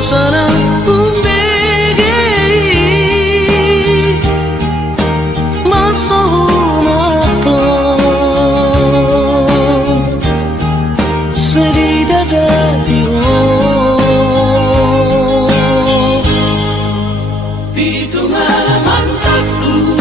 sana umbegei masomapon sedih dada tiro itu mantapku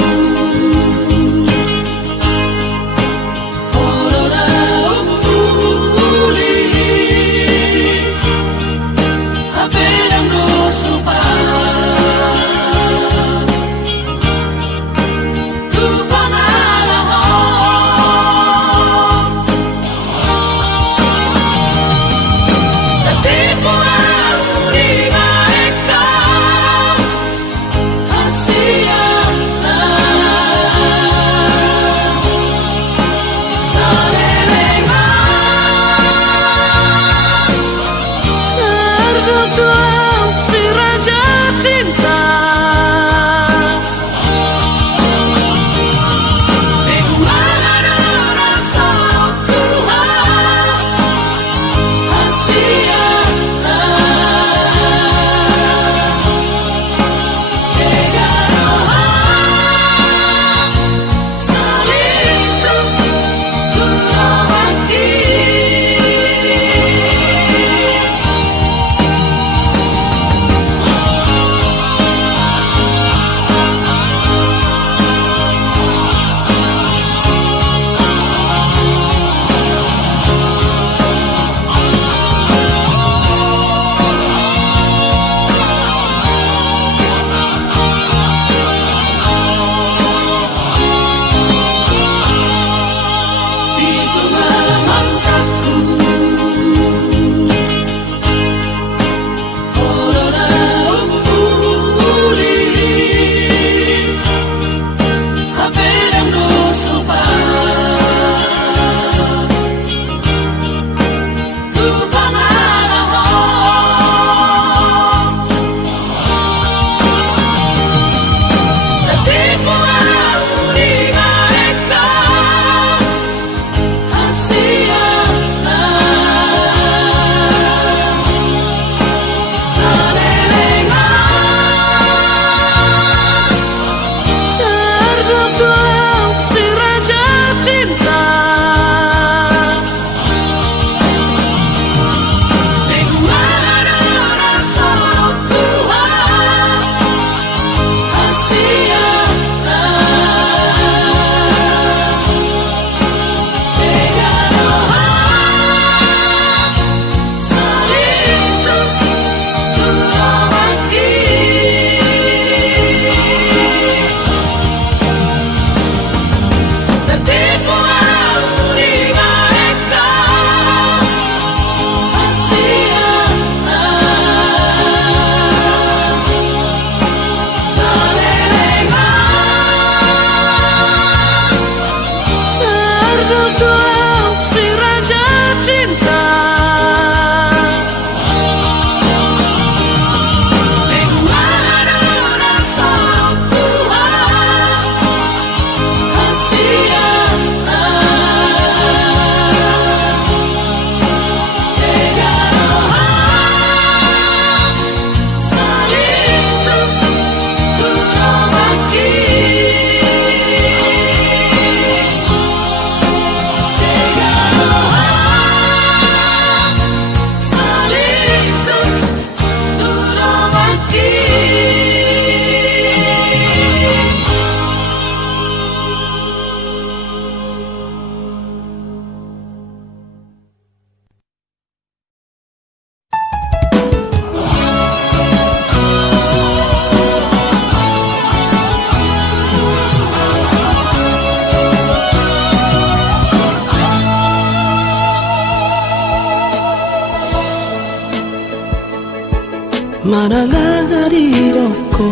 Manangariroko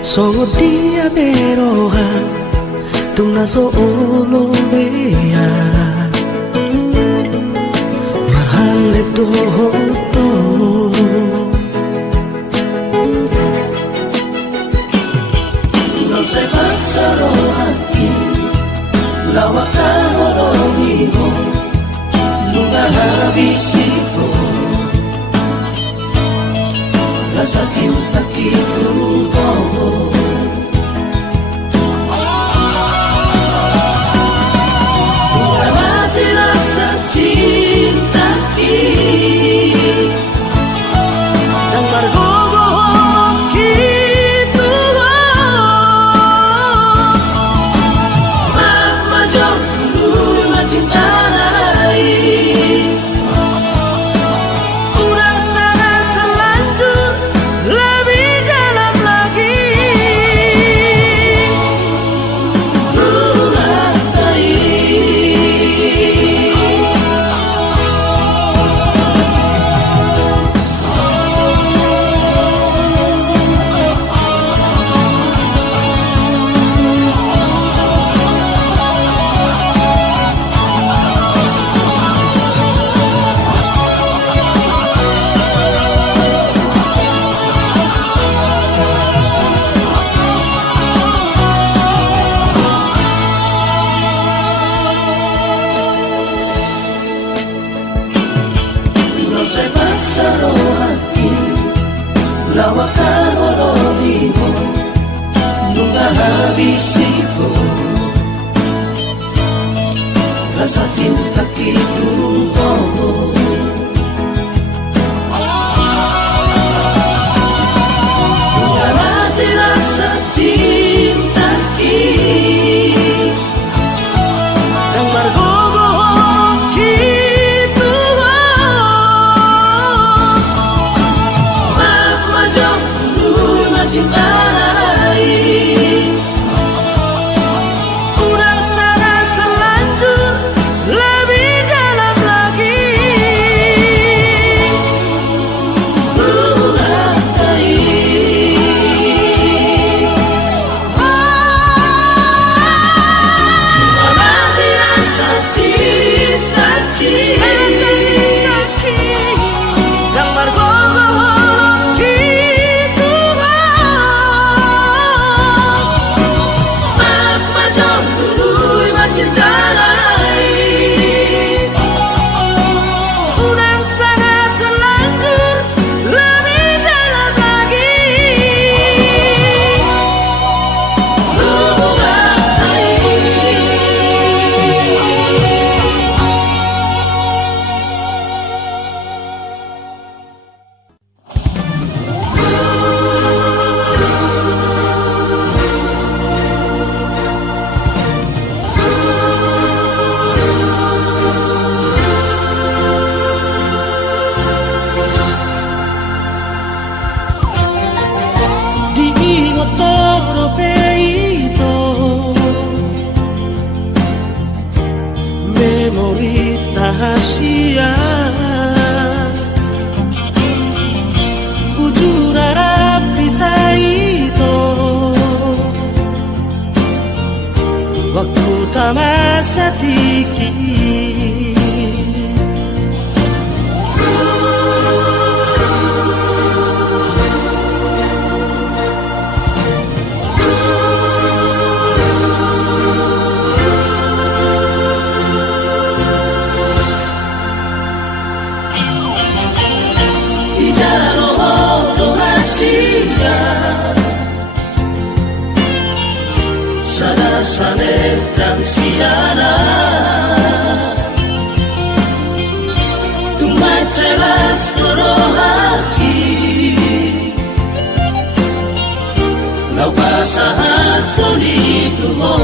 Sodia beroha Tuna solo bea Marhale toho No se paksaro aquí Lawaka horohiho Nunga habisito rasa cinta gitu Bunga mati rasa cinta kita Dan margogo gitu Maaf majok dulu cinta lain Udah sangat terlanjur lebih dalam lagi Sepak sarohaki lawak karodiho nunga habisiku rasa cinta gitu nunga mati rasa cinta kita Dan margogo gitu Maaf majok dulu cinta lain Udah sangat terlanjur lebih dalam lagi Mati rasa cinta kita Dan margogo gitu Maaf majok dulu cinta lain Udah sangat terlanjur lebih dalam lagi Diingot todo peito Memorita hasia Bujur rapita itu Waktu tamasa tiki Ijaro do hasia Sada sane dan siana Tumai celas korohaki Lau pasahat tolito mo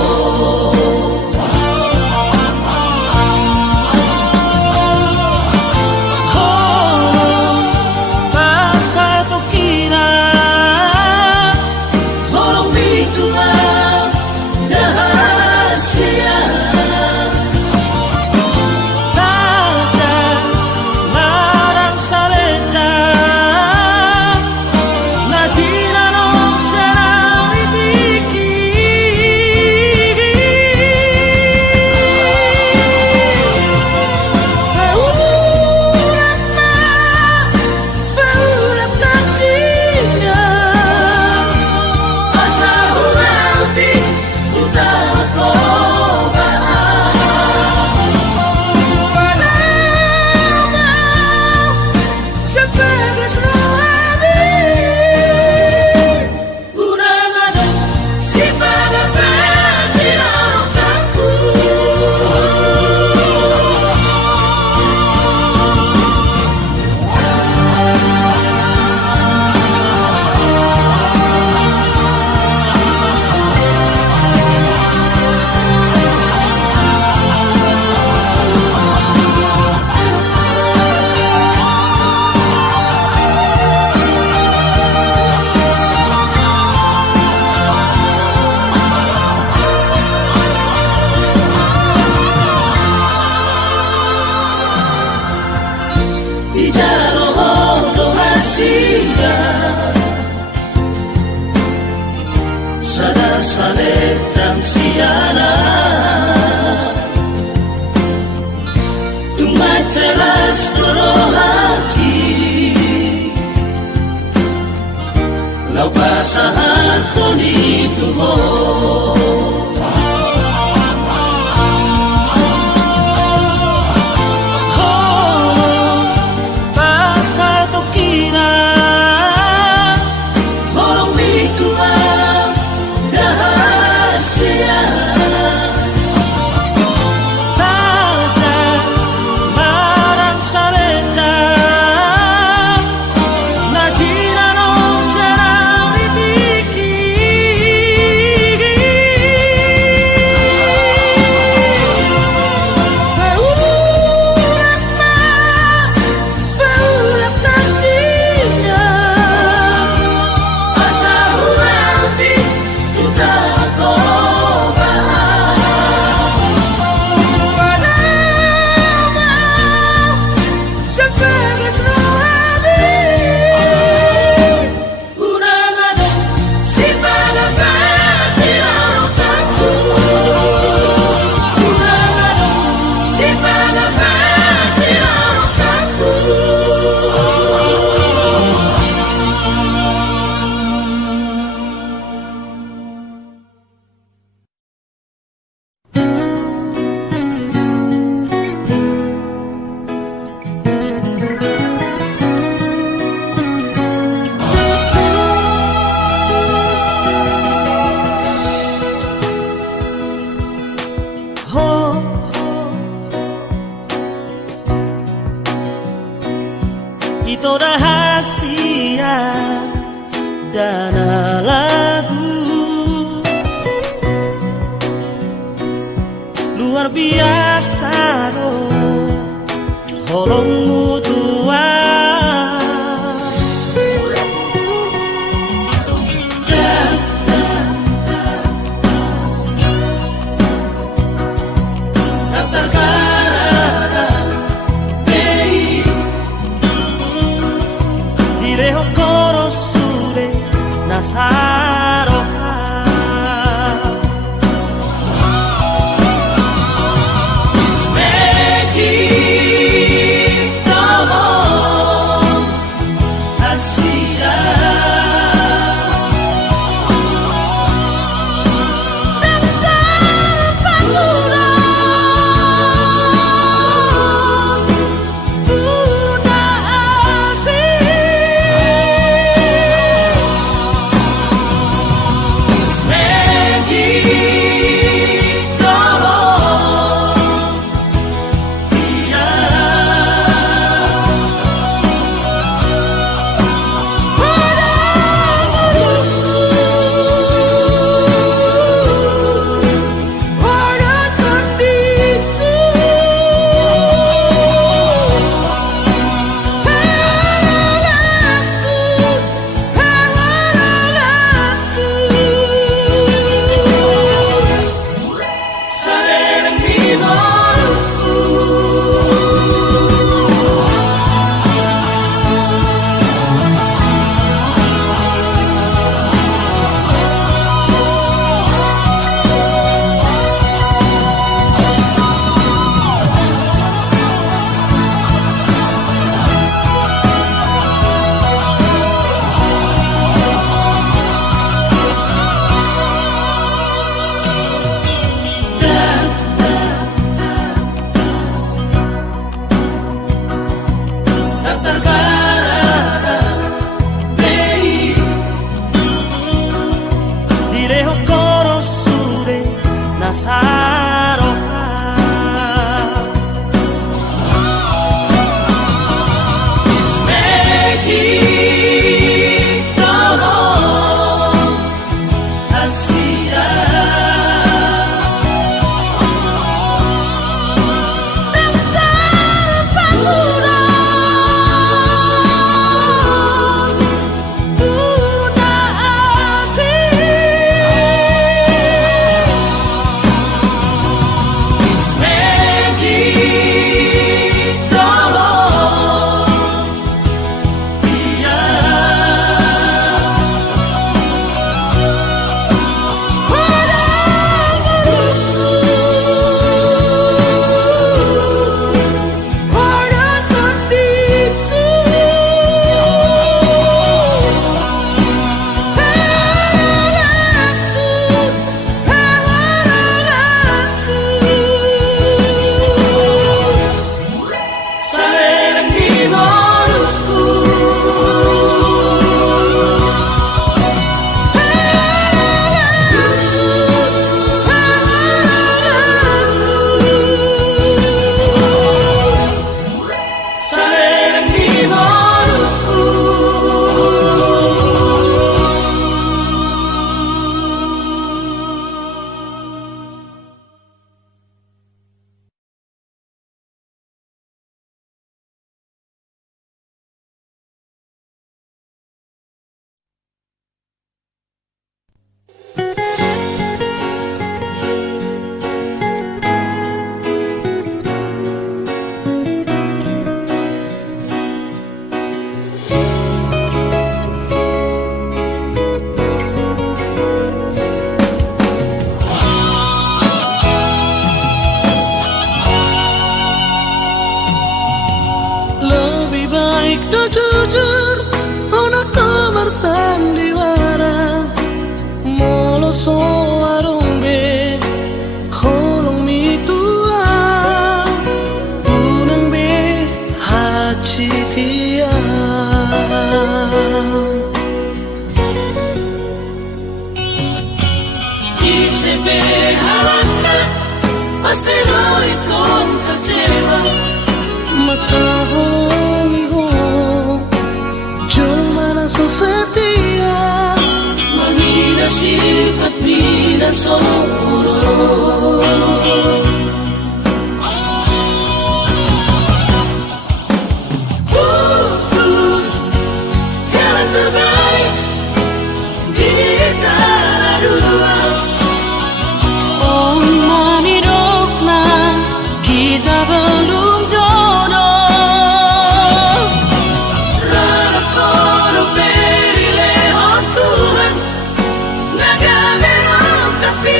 Najira no será mi tiki Ijaro rahasia Sada salib dan siana Tumat jelas dorohaki Lau pasahan tuni tuho Itu rahasia dana lagu luar biasa loh holongmu tua Nasaroha It's magic Tolong Asia Daftar Pakuros Bunda Asih Nasaroha It's magic Tolong Asia Daftar Pakuros Bunda Asih jujur ono kamar sandiwara moloso warung be kolong mitua unang be haji dia Isebe halanda pasti roy kong kecewa matahongi ho Jumana setia menghina sifat mina soro putus jalan terbaik di tanah dua Oh manirokna kita belum jodoh rara kono beri lehon Tuhan naga merong tapi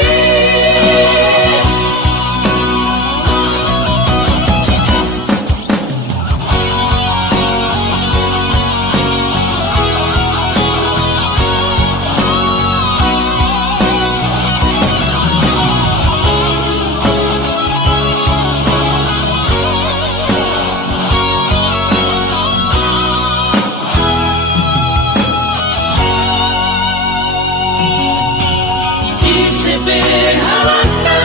Isebe halanda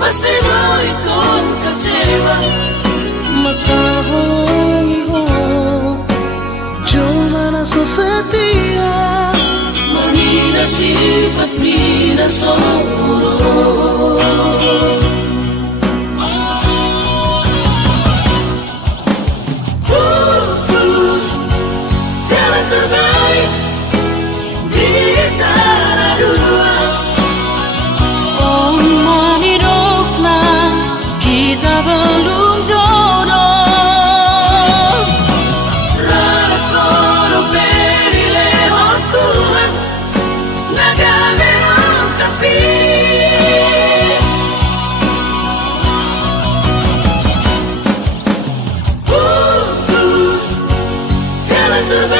pasti roy kong kecewa matahongi ho Jumana setia menghina sifat mina soro putus jalan terbaik di tanah dua Oh manirokna kita belum jodoh rara kono beri lehon Tuhan naga merong tapi putus jalan terbaik